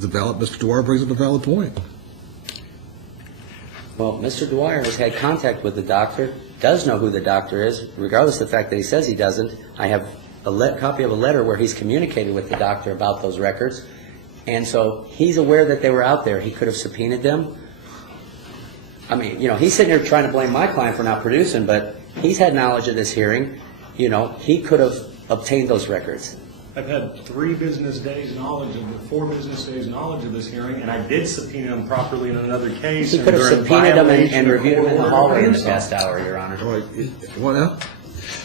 Mr. Dwyer brings up a valid point. Well, Mr. Dwyer has had contact with the doctor, does know who the doctor is, regardless of the fact that he says he doesn't. I have a copy of a letter where he's communicated with the doctor about those records, and so he's aware that they were out there. He could have subpoenaed them. I mean, he's sitting here trying to blame my client for not producing, but he's had knowledge of this hearing. He could have obtained those records. I've had 4 business days knowledge of this hearing, and I did subpoena them properly in another case. He could have subpoenaed them and reviewed them in the hallway in the past hour, Your Honor. What now?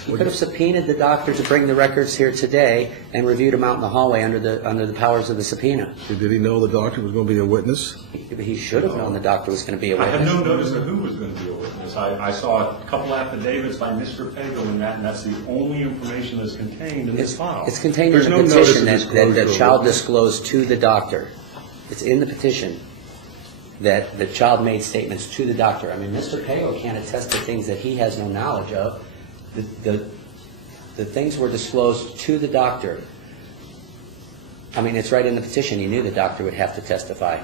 He could have subpoenaed the doctor to bring the records here today and reviewed them out in the hallway under the powers of the subpoena. Did he know the doctor was going to be a witness? He should have known the doctor was going to be a witness. I had no notice of who was going to be a witness. I saw a couple affidavits by Mr. Pago in that, and that's the only information that's contained in this file. It's contained in the petition that the child disclosed to the doctor. It's in the petition that the child made statements to the doctor. I mean, Mr. Pago can't attest to things that he has no knowledge of. The things were disclosed to the doctor. I mean, it's right in the petition. He knew the doctor would have to testify.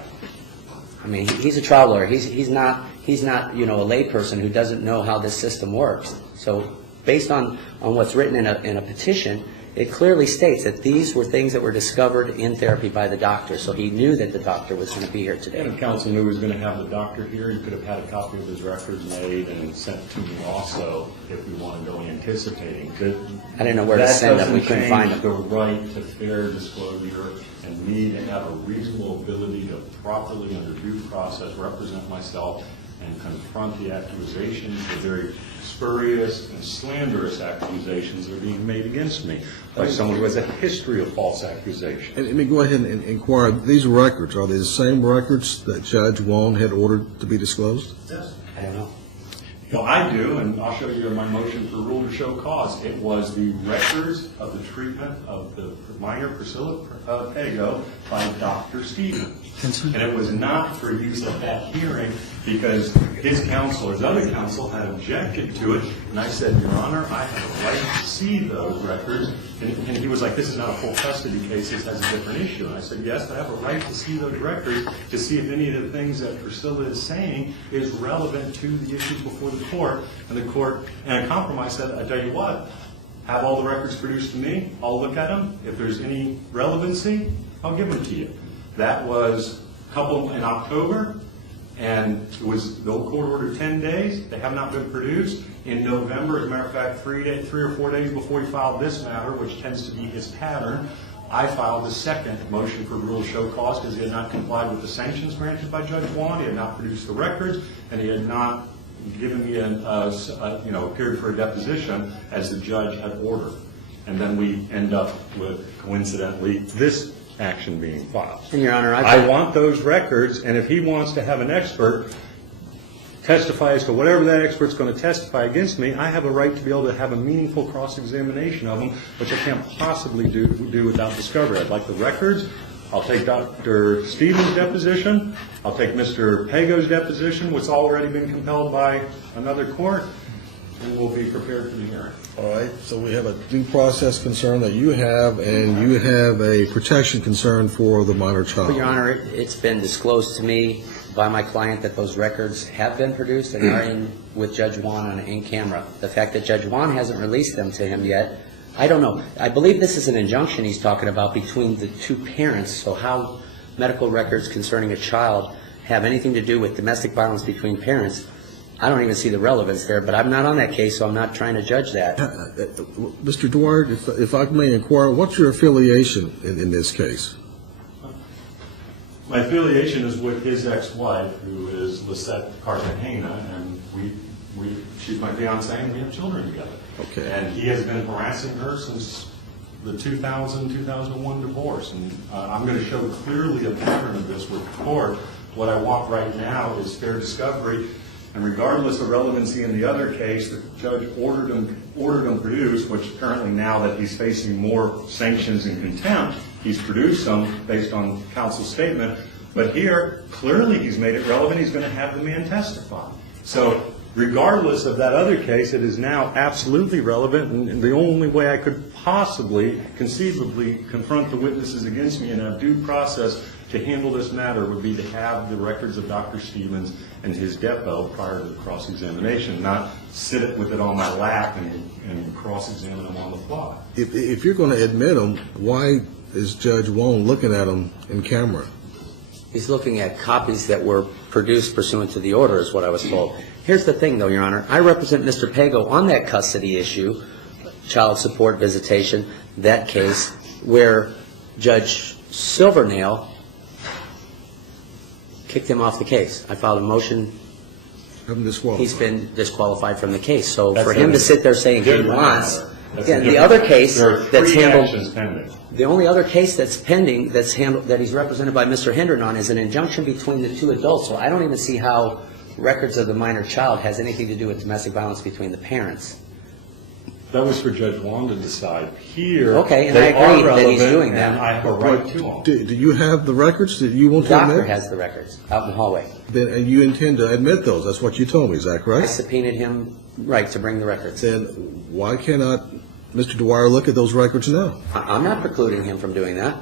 I mean, he's a trial lawyer. He's not a layperson who doesn't know how this system works. So based on what's written in a petition, it clearly states that these were things that were discovered in therapy by the doctor. So he knew that the doctor was going to be here today. And if counsel knew he was going to have the doctor here, he could have had a copy of his records made and sent it to me also if we want to go anticipating. I didn't know where to send them. We couldn't find them. The right to fair disclosure and me to have a reasonable ability to properly, under due process, represent myself and confront the accusations, the very spurious and slanderous accusations that are being made against me by someone who has a history of false accusations. And let me go ahead and inquire. These records, are they the same records that Judge Wong had ordered to be disclosed? Yes. I don't know. Well, I do, and I'll show you my motion for rule to show cause. It was the records of the treatment of the minor Priscilla Pago by Dr. Stevens. And it was not for use at that hearing because his counsel or his other counsel had objected to it. And I said, Your Honor, I have a right to see those records. And he was like, this is not a full custody case. This has a different issue. And I said, yes, I have a right to see those records to see if any of the things that Priscilla is saying is relevant to the issues before the court. And the court, and a compromise said, I tell you what, have all the records produced to me. I'll look at them. If there's any relevancy, I'll give them to you. That was a couple in October, and it was the old court order 10 days. They have not been produced. In November, as a matter of fact, 3 or 4 days before he filed this matter, which tends to be his pattern, I filed the second motion for rule to show cause because he had not complied with the sanctions granted by Judge Wong. He had not produced the records, and he had not given me a period for a deposition as the judge had ordered. And then we end up with, coincidentally, this action being filed. And Your Honor, I want those records, and if he wants to have an expert testify as to whatever that expert's going to testify against me, I have a right to be able to have a meaningful cross-examination of them, which I can't possibly do without discovery. I'd like the records. I'll take Dr. Stevens' deposition. I'll take Mr. Pago's deposition, which has already been compelled by another court, and we'll be prepared for the hearing. All right, so we have a due process concern that you have, and you have a protection concern for the minor child. Your Honor, it's been disclosed to me by my client that those records have been produced and are in with Judge Wong in camera. The fact that Judge Wong hasn't released them to him yet, I don't know. I believe this is an injunction he's talking about between the two parents, so how medical records concerning a child have anything to do with domestic violence between parents, I don't even see the relevance there, but I'm not on that case, so I'm not trying to judge that. Mr. Dwyer, if I may inquire, what's your affiliation in this case? My affiliation is with his ex-wife, who is Lisette Cartagena, and she's my fiancée, and we have children together. Okay. And he has been harassing her since the 2000-2001 divorce. And I'm going to show clearly a pattern of this with the court. What I want right now is fair discovery. And regardless of relevancy in the other case, the judge ordered him produced, which apparently now that he's facing more sanctions and contempt, he's produced them based on counsel's statement. But here, clearly he's made it relevant. He's going to have the man testify. So regardless of that other case, it is now absolutely relevant. And the only way I could possibly, conceivably, confront the witnesses against me in a due process to handle this matter would be to have the records of Dr. Stevens and his depo prior to the cross-examination, not sit with it on my lap and cross-examine them on the fly. If you're going to admit them, why is Judge Wong looking at them in camera? He's looking at copies that were produced pursuant to the order, is what I was told. Here's the thing, though, Your Honor. I represent Mr. Pago on that custody issue, child support visitation, that case, where Judge Silvernail kicked him off the case. I filed a motion. He's been disqualified from the case. So for him to sit there saying he wants, again, the other case that's handled, the only other case that's pending that's handled, that he's represented by Mr. Hendren on, is an injunction between the two adults. So I don't even see how records of the minor child has anything to do with domestic violence between the parents. That was for Judge Wong to decide. Here, okay, and I agree that he's doing that. And I have a right to them. Do you have the records that you want to The admit? doctor has the records out in the hallway. And you intend to admit those? That's what you told me. Is that I correct? subpoenaed him, right, to bring the records. Then why cannot Mr. Dwyer look at those records now? I'm not precluding him from doing that.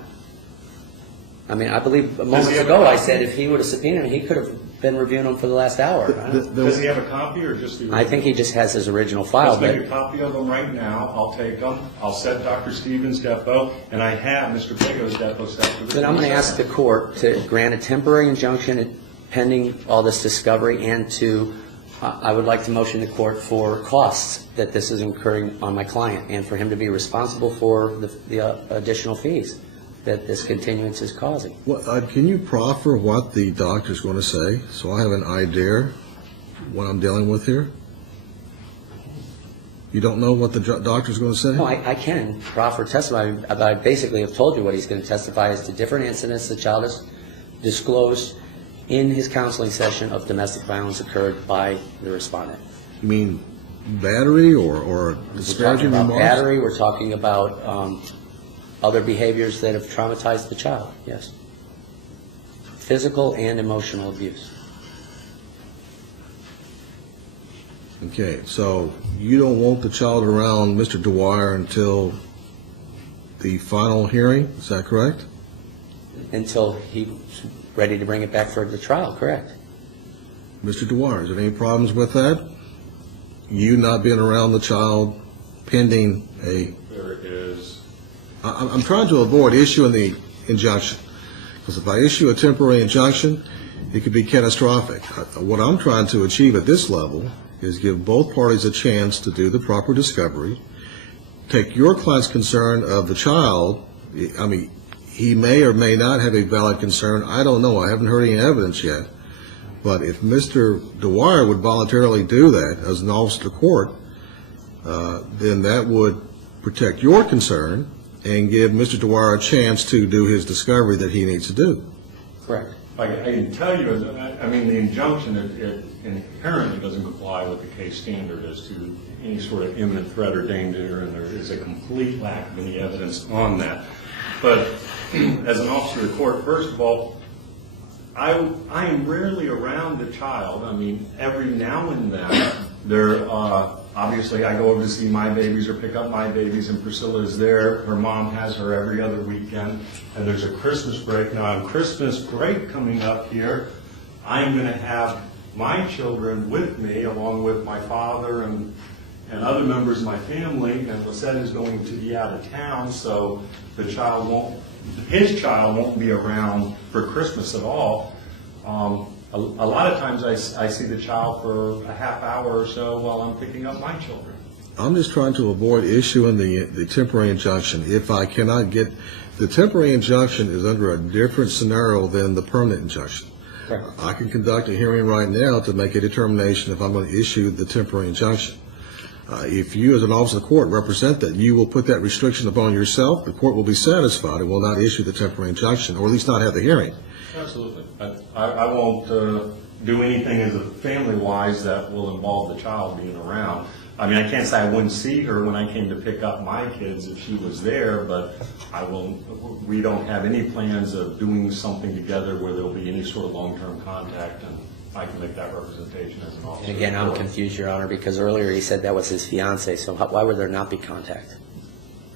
I mean, I believe moments ago I said if he would have subpoenaed him, he could have been reviewing them for the last hour. Does he have a copy or just the original? I think he just has his original file. Let's make a copy of them right now. I'll take them. I'll set Dr. Stevens' depo, and I have Mr. Pago's depo set for the... Then I'm going to ask the court to grant a temporary injunction pending all this discovery, and to, I would like to motion the court for costs that this is incurring on my client, and for him to be responsible for the additional fees that this continuance is causing. Well, can you proffer what the doctor's going to say, so I have an idea what I'm dealing with here? You don't know what the doctor's going to say? No, I can proffer testimony. I basically have told you what he's going to testify as to different incidents the child has disclosed in his counseling session of domestic violence occurred by the respondent. You mean battery or disparaging remarks? We're talking about battery. We're talking about other behaviors that have traumatized the child, yes. Physical and emotional abuse. Okay, so you don't want the child around Mr. Dwyer until the final hearing, is that correct? Until he's ready to bring it back for the trial, correct. Mr. Dwyer, is there any problems with that? You not being around the child pending a... There is... I'm trying to avoid issuing the injunction, because if I issue a temporary injunction, it could be catastrophic. What I'm trying to achieve at this level is give both parties a chance to do the proper discovery, take your client's concern of the child. I mean, he may or may not have a valid concern. I don't know. I haven't heard any evidence yet. But if Mr. Dwyer would voluntarily do that as an officer of the court, then that would protect your concern and give Mr. Dwyer a chance to do his discovery that he needs to do. Correct. I can tell you, I mean, the injunction, it inherently doesn't comply with the case standard as to any sort of imminent threat or danger, and there is a complete lack of any evidence on that. But as an officer of the court, first of all, I am rarely around the child. I mean, every now and then, obviously I go over to see my babies or pick up my babies, and Priscilla is there. Her mom has her every other weekend, and there's a Christmas break. Now, on Christmas break coming up here, I'm going to have my children with me, along with my father and other members of my family, and Lisette is going to be out of town, so his child won't be around for Christmas at all. A lot of times I see the child for a half hour or so while I'm picking up my children. I'm just trying to avoid issuing the temporary injunction. If I cannot get, the temporary injunction is under a different scenario than the permanent injunction. Right. I can conduct a hearing right now to make a determination if I'm going to issue the temporary injunction. If you as an officer of the court represent that you will put that restriction upon yourself, the court will be satisfied and will not issue the temporary injunction, or at least not have the hearing. Absolutely. I won't do anything as a family-wise that will involve the child being around. I mean, I can't say I wouldn't see her when I came to pick up my kids if she was there, but we don't have any plans of doing something together where there'll be any sort of long-term contact, and I can make that representation as an officer. And again, I'm confused, Your Honor, because earlier he said that was his fiancée, so why would there not be contact?